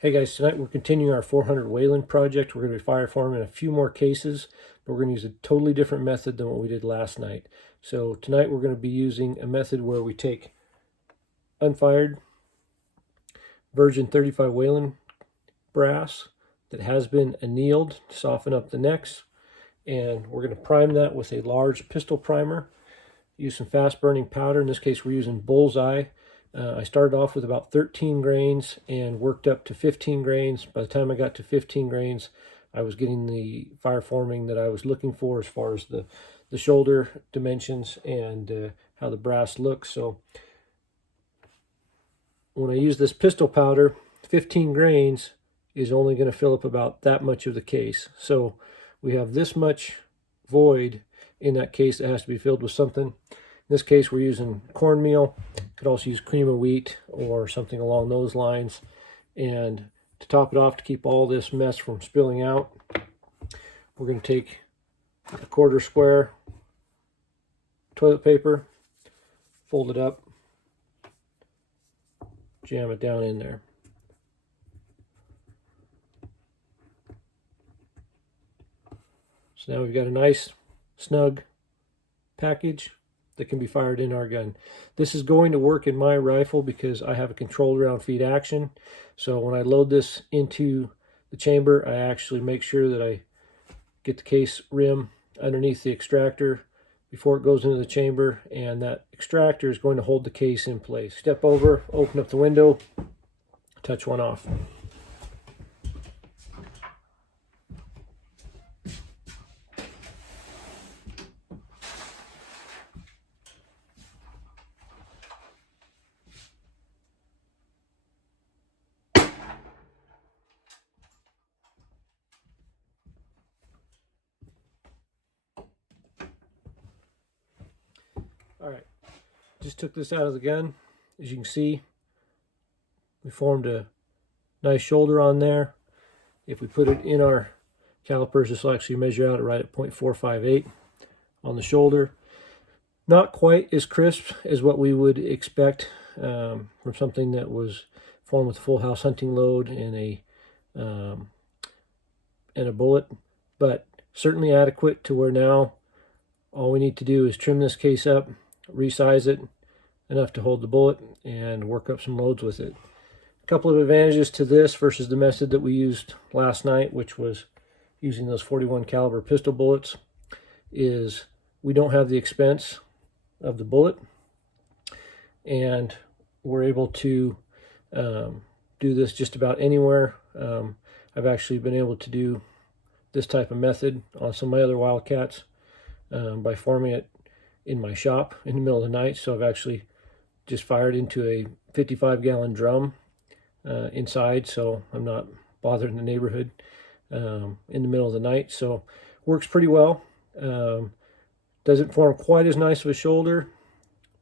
Hey guys, tonight we're continuing our 400 Whelen project. We're going to be fireforming a few more cases, but we're going to use a totally different method than what we did last night. So tonight we're going to be using a method where we take unfired virgin 35 Whelen brass that has been annealed to soften up the necks, and we're going to prime that with a large pistol primer. Use some fast burning powder. In this case we're using Bullseye. I started off with about 13 grains and worked up to 15 grains. By the time I got to 15 grains, I was getting the fire forming that I was looking for as far as the shoulder dimensions and how the brass looks. So when I use this pistol powder, 15 grains is only going to fill up about that much of the case. So we have this much void in that case that has to be filled with something. In this case, we're using cornmeal. Could also use cream of wheat or something along those lines. And to top it off, to keep all this mess from spilling out, we're going to take a 1/4 square toilet paper, fold it up, jam it down in there. So now we've got a nice snug package that can be fired in our gun. This is going to work in my rifle because I have a controlled round feed action. So when I load this into the chamber, I actually make sure that I get the case rim underneath the extractor before it goes into the chamber, and that extractor is going to hold the case in place. Step over, open up the window, touch one off. All right, just took this out of the gun. As you can see, we formed a nice shoulder on there. If we put it in our calipers, this will actually measure out right at 0.458 on the shoulder. Not quite as crisp as what we would expect from something that was formed with a full house hunting load and a bullet, but certainly adequate to where now all we need to do is trim this case up, resize it enough to hold the bullet, and work up some loads with it. A couple of advantages to this versus the method that we used last night, which was using those 41 caliber pistol bullets, is we don't have the expense of the bullet, and we're able to do this just about anywhere. I've actually been able to do this type of method on some of my other wildcats by forming it in my shop in the middle of the night. So I've actually just fired into a 55-gallon drum inside, so I'm not bothering the neighborhood in the middle of the night. So works pretty well. Doesn't form quite as nice of a shoulder,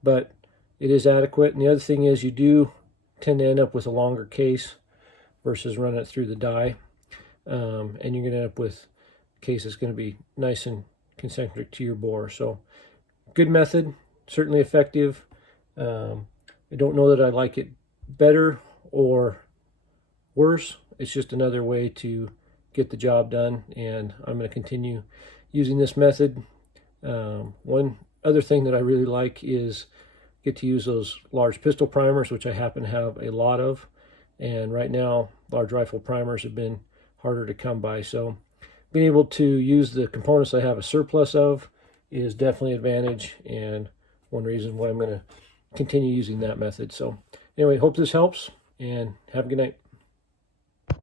but it is adequate. And the other thing is you do tend to end up with a longer case versus running it through the die, and you're going to end up with a case that's going to be nice and concentric to your bore. So good method, certainly effective. I don't know that I like it better or worse. It's just another way to get the job done, and I'm going to continue using this method. One other thing that I really like is get to use those large pistol primers, which I happen to have a lot of, and right now large rifle primers have been harder to come by. So being able to use the components I have a surplus of is definitely an advantage, and one reason why I'm going to continue using that method. So anyway, hope this helps, and have a good night.